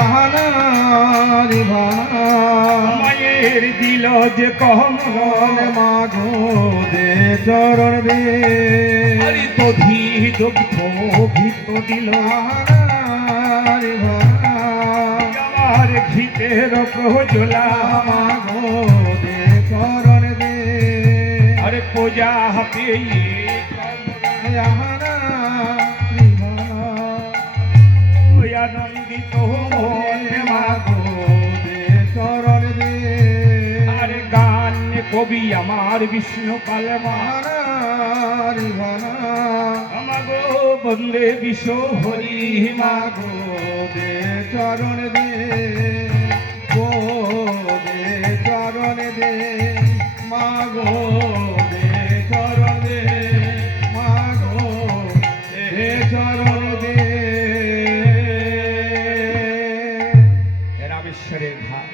আহানারি মায়ের দিল যে কহন মাগো দে চরণ দে দধি দুগ্ধ ঘিত দিল আহানারি আমার ঘিতের প্রজলা মাগো দে চরণ দে আরে পূজা পেয়ে আহানারি আনন্দিত মাগো দে চরণ দে আর গান কবি আমার বিষ্ণু কালমা আহানারি আমাগো বন্দে বিশ্ব হরি মাগো দে চরণ দে গো দে চরণ দে মাগো দে চরণ দে মাগো দে চরণ দে রামেশ্বরের ঘাট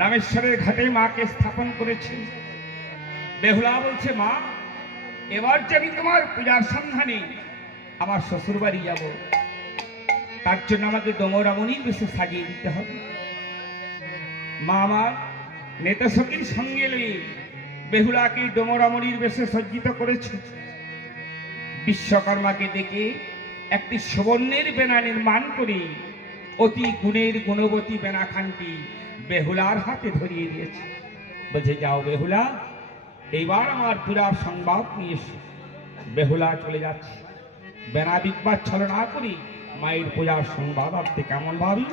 রামেশ্বরের ঘাটে মাকে স্থাপন করেছে বেহুলা বলছে মা এবার যে আমি তোমার পূজার সন্ধানে আমার শ্বশুর বাড়ি যাব তার জন্য আমাকে ডমরামণির বেশে সাজিয়ে দিতে হবে মা আমার নেতা সখীর সঙ্গে নিয়ে বেহুলাকে ডমরামণির বেশে সজ্জিত করেছে বিশ্বকর্মাকে ডেকে একটি সুবর্ণের বেনা নির্মাণ করে অতি গুণের গুণবতী বেনাখানটি বেহুলার হাতে ধরিয়ে দিয়েছে বলছে যাও বেহুলা এইবার আমার পূজার সংবাদ নিয়ে এসো বেহুলা চলে যাচ্ছে বেনা বিকবার ছলনা করি মায়ের পূজার সংবাদ আপনি কেমন ভাবি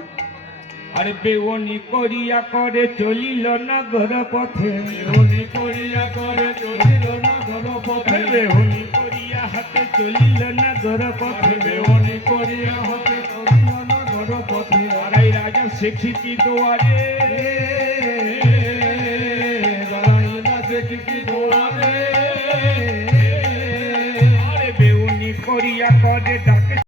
আরে বেউনি করিয়া করে চলিল নগর পথে বেউনি করিয়া করে চলিল নগর পথে বেউনি করিয়া হাতে চলিল নগর পথে বেউনি করিয়া হাতে চলিল নগর পথে আড়াই রাজা শিক্ষিতি দুয়ারে দাঁড়াইলা শিক্ষিতি দুয়ারে আরে বেউনি করিয়া করে